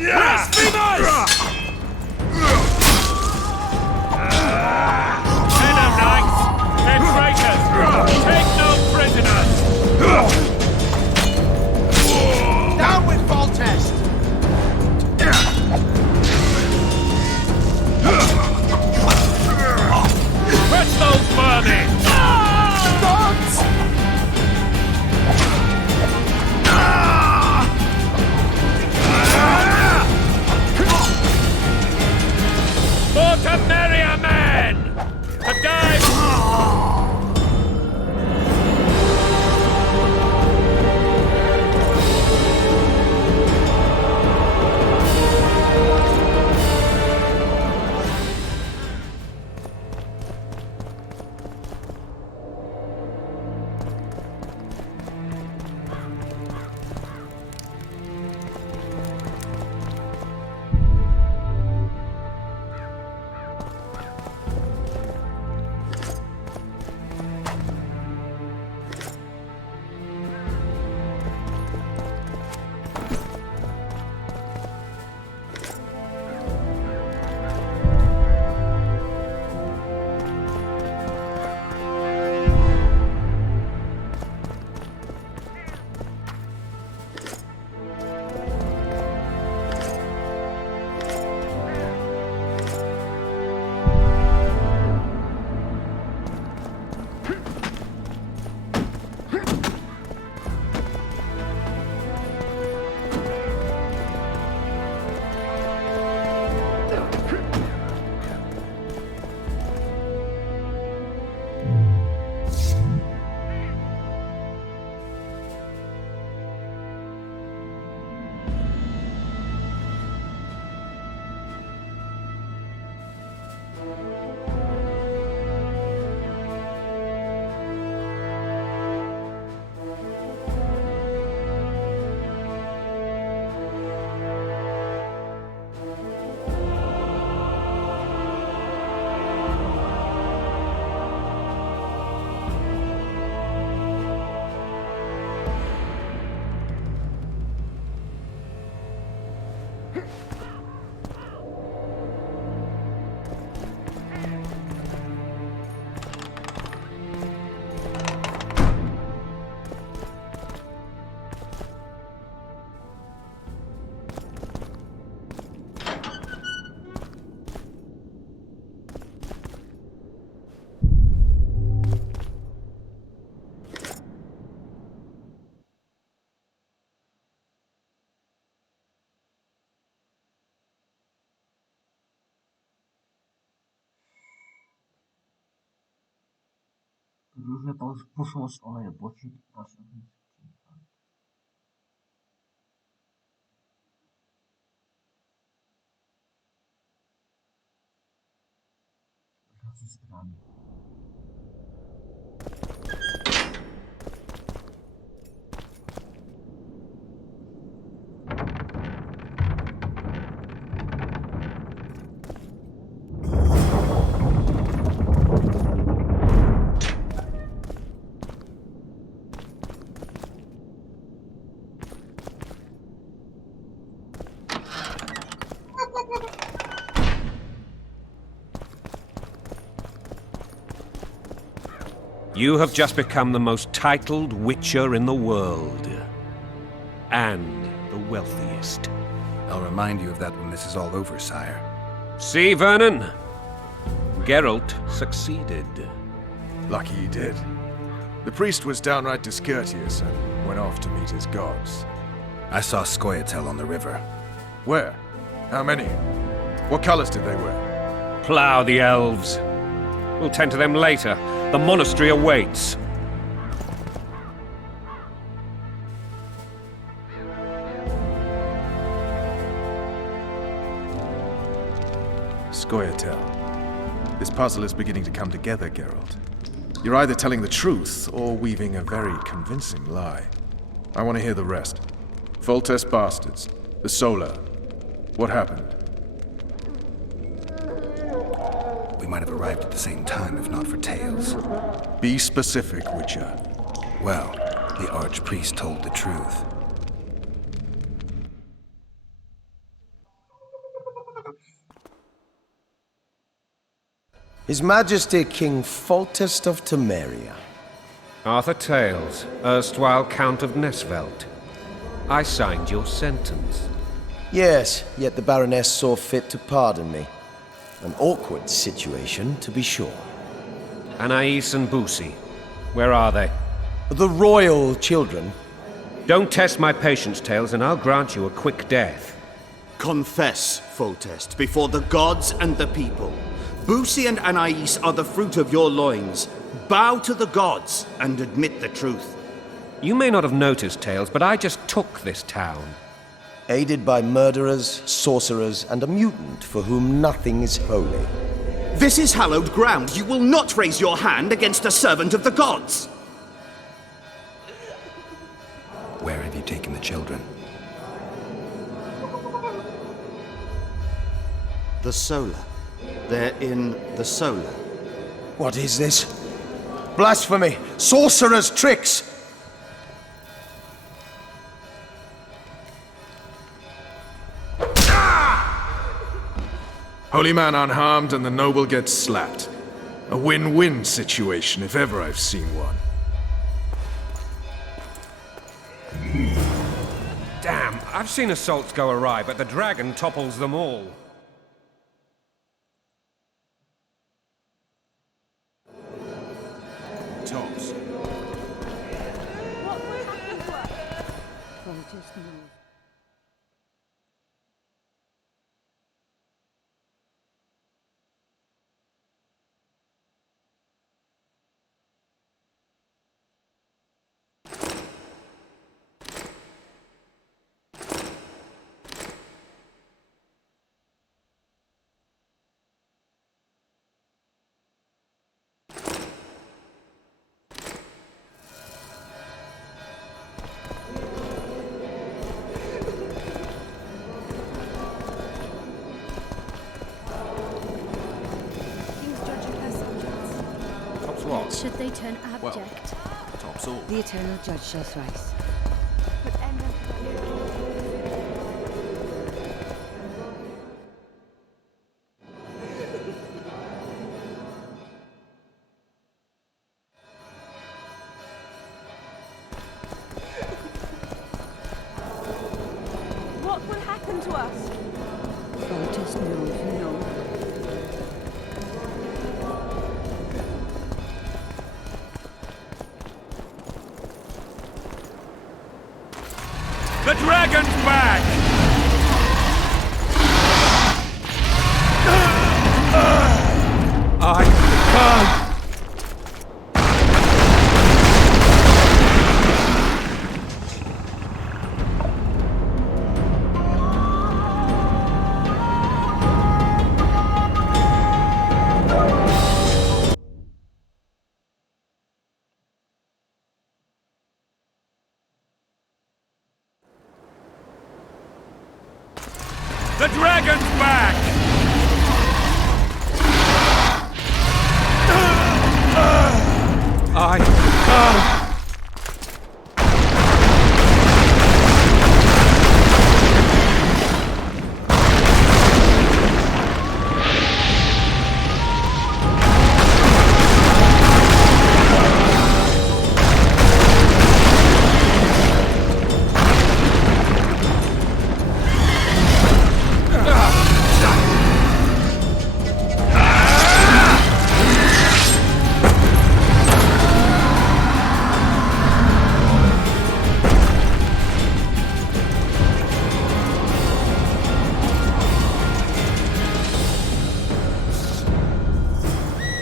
Blasphemers! Venom knights! They're traitors! Take no prisoners! Down with Foltest! Fetch those vermin! Dogs! For to merrier men! To die! Różne spusmus oleju pocit pracownicy. Strony. You have just become the most titled witcher in the world. And the wealthiest. I'll remind you of that when this is all over, sire. See, Vernon? Geralt succeeded. Lucky he did. The priest was downright discourteous and went off to meet his gods. I saw Scoia'tael on the river. Where? How many? What colors did they wear? Plough the elves. We'll tend to them later. The monastery awaits. Scoia'tael. This puzzle is beginning to come together, Geralt. You're either telling the truth or weaving a very convincing lie. I want to hear the rest. Foltest bastards. The Solar. What happened? We might have arrived at the same time if not for tales. Be specific, Witcher. Well, the Archpriest told the truth. His Majesty King Foltest of Temeria. Arthur Tales, erstwhile Count of Nesvelt. I signed your sentence. Yes, yet the Baroness saw fit to pardon me. An awkward situation, to be sure. Anais and Boosie, where are they? The royal children. Don't test my patience, Tales, and I'll grant you a quick death. Confess, Foltest, before the gods and the people. Boosie and Anais are the fruit of your loins. Bow to the gods and admit the truth. You may not have noticed, Tales, but I just took this town. Aided by murderers, sorcerers, and a mutant for whom nothing is holy. This is hallowed ground. You will not raise your hand against a servant of the gods. Where have you taken the children? The Solar. They're in the Solar. What is this? Blasphemy! Sorcerer's tricks! Holy man unharmed and the noble gets slapped. A win-win situation, if ever I've seen one. Damn, I've seen assaults go awry, but the dragon topples them all. Tops. What? Should they turn abject, Tops all. The eternal judge shall thrice. what will happen to us? Foltest knows no. The dragon's back! I can't! The dragon's back! I can't!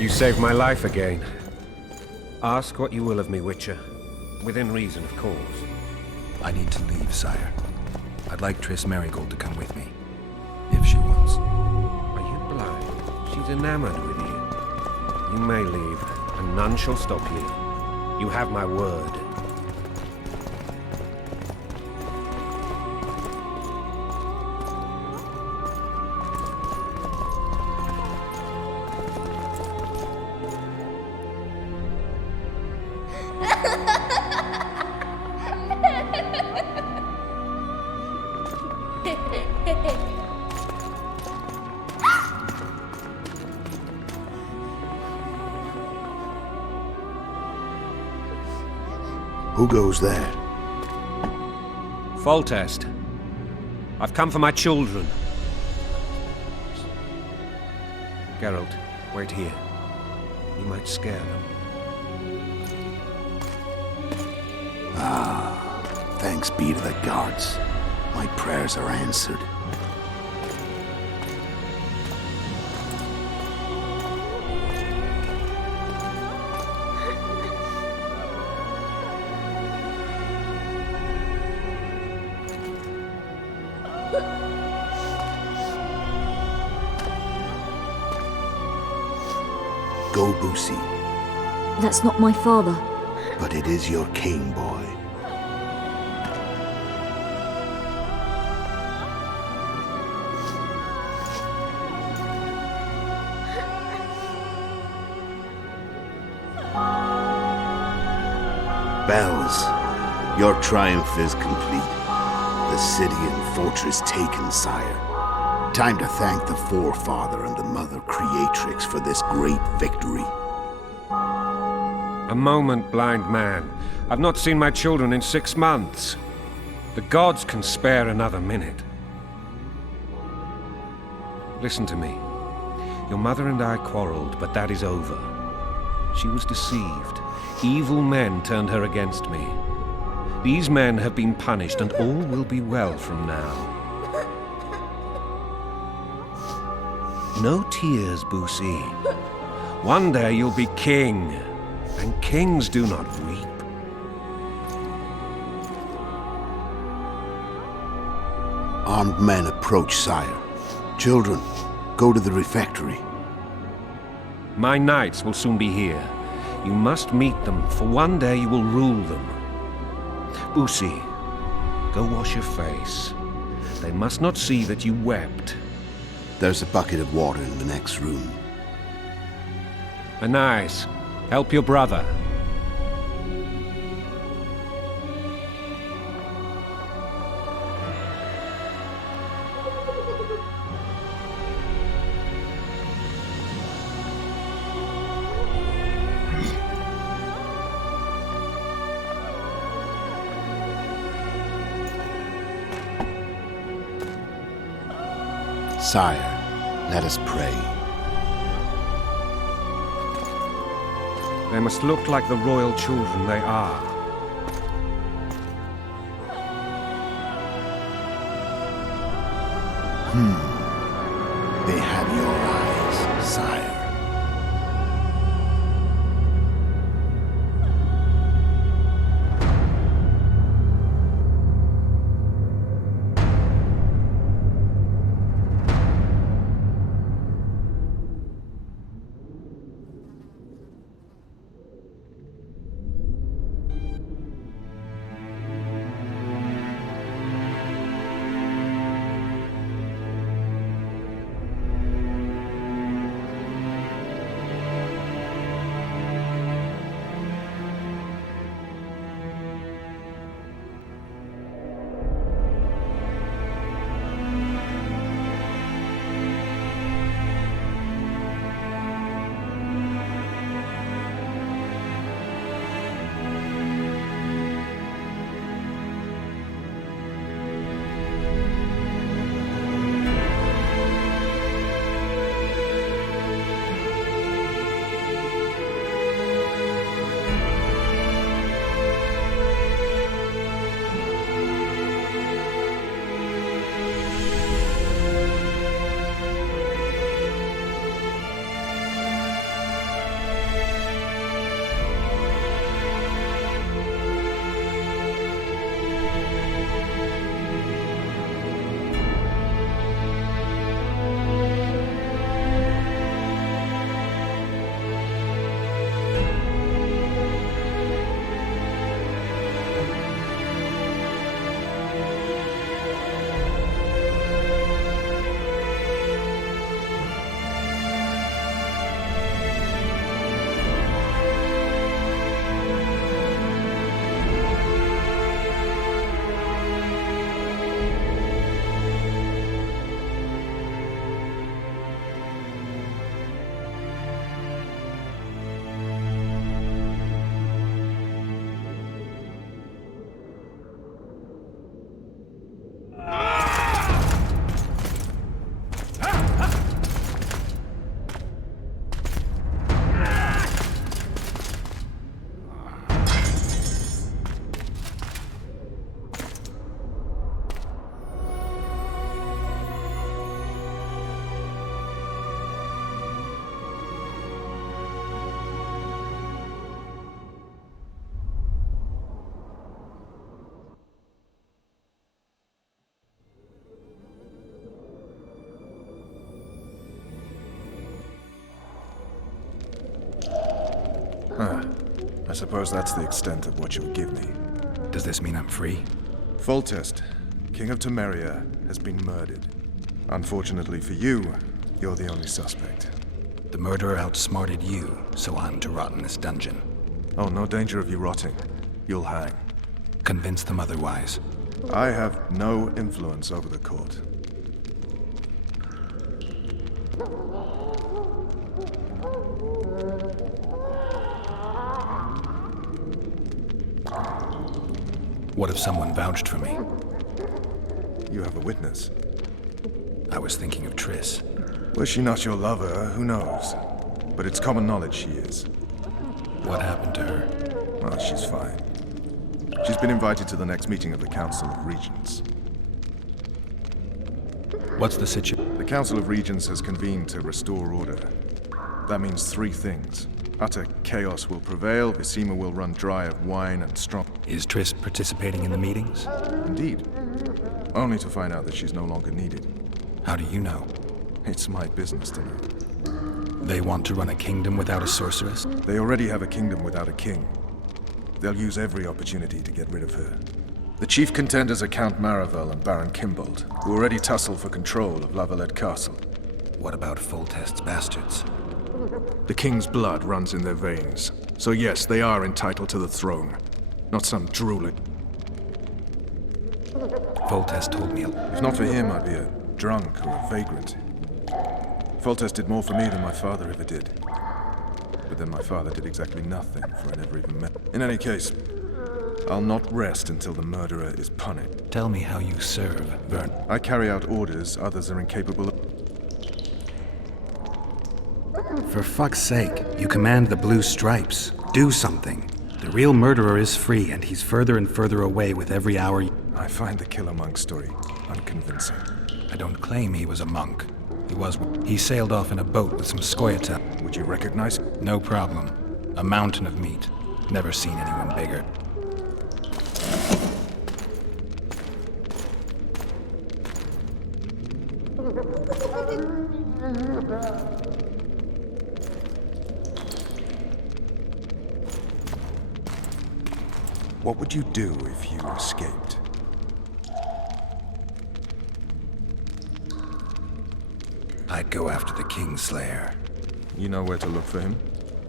You saved my life again. Ask what you will of me, Witcher. Within reason, of course. I need to leave, sire. I'd like Triss Merigold to come with me, if she wants. Are you blind? She's enamored with you. You may leave, and none shall stop you. You have my word. Who goes there? Foltest. I've come for my children. Geralt, wait here. You might scare them. Thanks be to the gods. My prayers are answered. Go, Boosie. That's not my father. But it is your king, boy. Bells, your triumph is complete. The city and fortress taken, sire. Time to thank the Forefather and the Mother Creatrix for this great victory. A moment, blind man. I've not seen my children in 6 months. The gods can spare another minute. Listen to me. Your mother and I quarreled, but that is over. She was deceived. Evil men turned her against me. These men have been punished, and all will be well from now. No tears, Boosie. One day you'll be king, and kings do not weep. Armed men approach, sire. Children, go to the refectory. My knights will soon be here. You must meet them, for one day you will rule them. Boosie, go wash your face. They must not see that you wept. There's a bucket of water in the next room. Anais, help your brother. Sire, let us pray. They must look like the royal children they are. They have your eyes, sire. I suppose that's the extent of what you'll give me. Does this mean I'm free? Foltest, King of Temeria, has been murdered. Unfortunately for you, you're the only suspect. The murderer outsmarted you, so I'm to rot in this dungeon. Oh, no danger of you rotting. You'll hang. Convince them otherwise. I have no influence over the court. What if someone vouched for me? You have a witness. I was thinking of Triss. Was she not your lover? Who knows? But it's common knowledge she is. What happened to her? Well, she's fine. She's been invited to the next meeting of the Council of Regents. What's the situation? The Council of Regents has convened to restore order. That means three things. Utter chaos will prevail, Visima will run dry of wine and strong... Is Triss participating in the meetings? Indeed. Only to find out that she's no longer needed. How do you know? It's my business to know. They want to run a kingdom without a sorceress? They already have a kingdom without a king. They'll use every opportunity to get rid of her. The chief contenders are Count Maravel and Baron Kimbold, who already tussle for control of Lavalette Castle. What about Foltest's bastards? The king's blood runs in their veins. So yes, they are entitled to the throne. Not some drooling. Foltest told me... If not for him, I'd be a drunk or a vagrant. Foltest did more for me than my father ever did. But then my father did exactly nothing for I never even met. In any case, I'll not rest until the murderer is punished. Tell me how you serve, Vern. I carry out orders others are incapable of. For fuck's sake, you command the Blue Stripes. Do something. The real murderer is free, and he's further and further away with every hour. I find the Killer Monk story unconvincing. I don't claim he was a monk. He sailed off in a boat with some Scoia'tael. Would you recognize? No problem. A mountain of meat. Never seen anyone bigger. What would you do if you escaped? I'd go after the Kingslayer. You know where to look for him?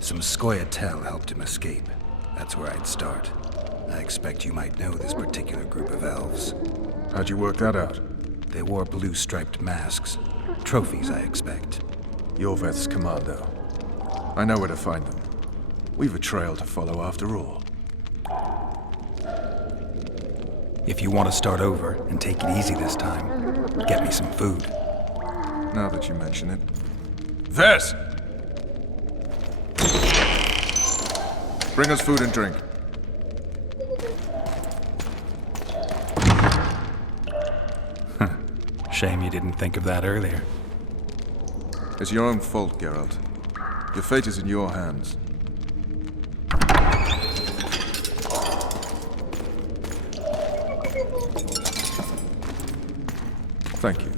Some Scoia'tael helped him escape. That's where I'd start. I expect you might know this particular group of elves. How'd you work that out? They wore blue-striped masks. Trophies, I expect. Yorveth's commando. I know where to find them. We've a trail to follow after all. If you want to start over and take it easy this time, get me some food. Now that you mention it. Vess! Bring us food and drink. Shame you didn't think of that earlier. It's your own fault, Geralt. Your fate is in your hands. Thank you.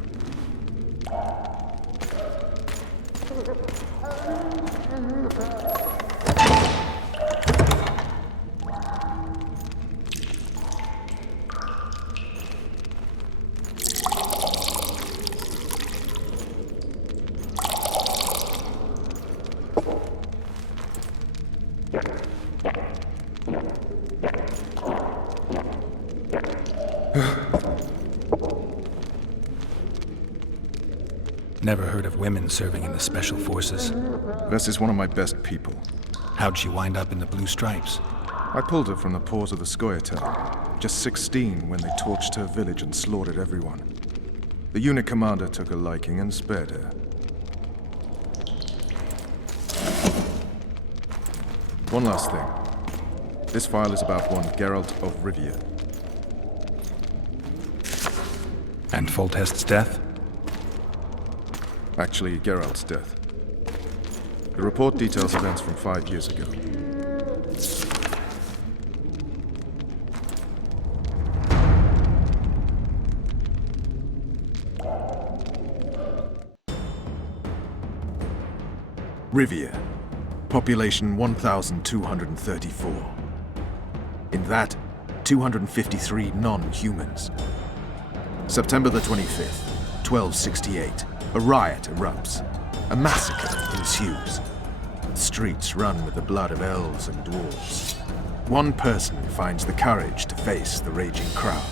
Never heard of women serving in the Special Forces. Vess is one of my best people. How'd she wind up in the Blue Stripes? I pulled her from the paws of the Scoia'tael. Just 16 when they torched her village and slaughtered everyone. The unit commander took a liking and spared her. One last thing. This file is about one Geralt of Rivia. And Foltest's death? Actually, Geralt's death. The report details events from 5 years ago. Rivia. Population 1,234. In that, 253 non-humans. September the 25th, 1268. A riot erupts. A massacre ensues. The streets run with the blood of elves and dwarves. One person finds the courage to face the raging crowd.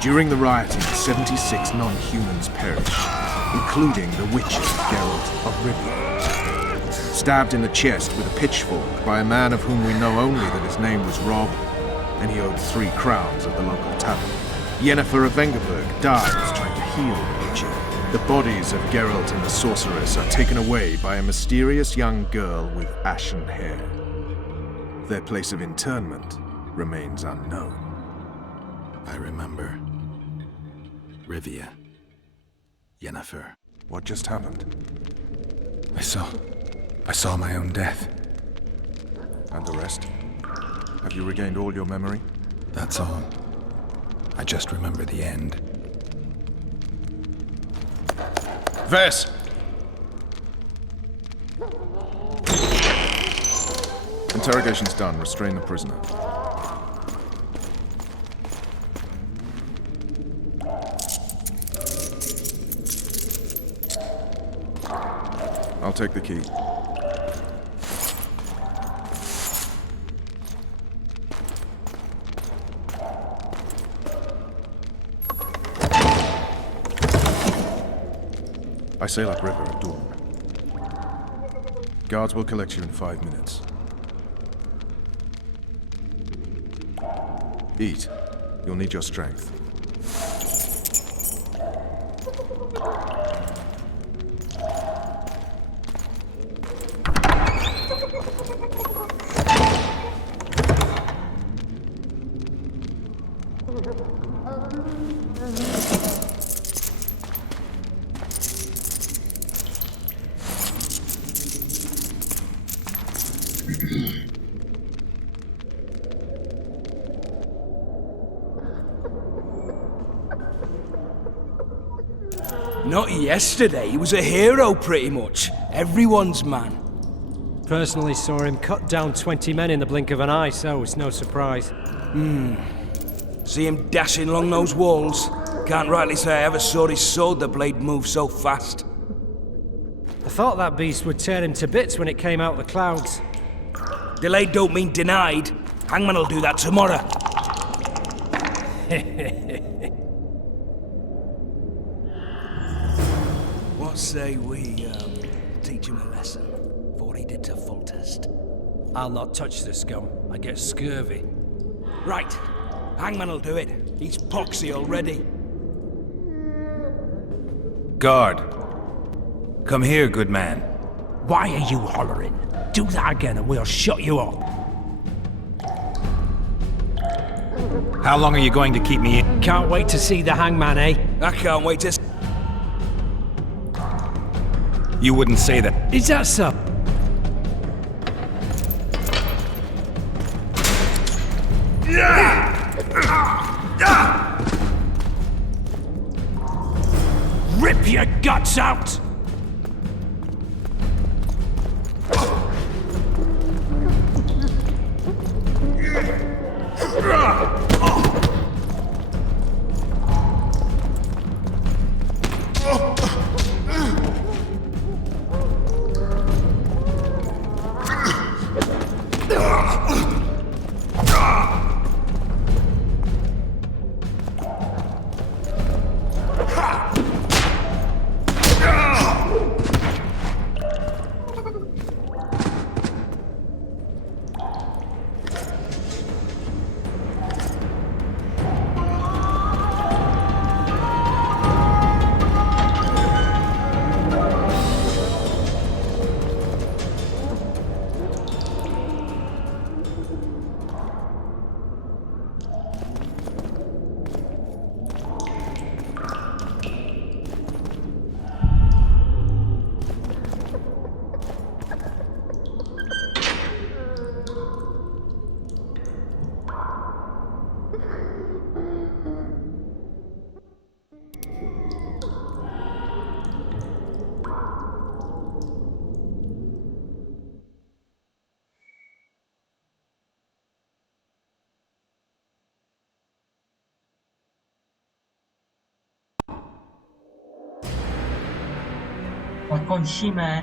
During the rioting, 76 non-humans perish, including the witcher Geralt of Rivia. Stabbed in the chest with a pitchfork by a man of whom we know only that his name was Rob, and he owed 3 crowns at the local tavern. Yennefer of Vengerberg dies trying to heal the witcher. The bodies of Geralt and the sorceress are taken away by a mysterious young girl with ashen hair. Their place of interment remains unknown. I remember. Rivia. Yennefer. What just happened? I saw my own death. And the rest? Have you regained all your memory? That's all. I just remember the end. Vess! Interrogation's done. Restrain the prisoner. I'll take the key. I sail upriver at dawn. Guards will collect you in 5 minutes. Eat. You'll need your strength. Not yesterday, he was a hero pretty much. Everyone's man. Personally saw him cut down 20 men in the blink of an eye, so it's no surprise. See him dashing along those walls? Can't rightly say I ever saw his sword the blade move so fast. I thought that beast would tear him to bits when it came out of the clouds. Delayed don't mean denied. Hangman'll do that tomorrow. What say we, teach him a lesson for what he did to Foltest? I'll not touch the scum. I get scurvy. Right. Hangman'll do it. He's poxy already. Guard. Come here, good man. Why are you hollering? Do that again and we'll shut you up. How long are you going to keep me in? Can't wait to see the hangman, eh? I can't wait to... You wouldn't say that. Is that so? Rip your guts out! Tak končíme.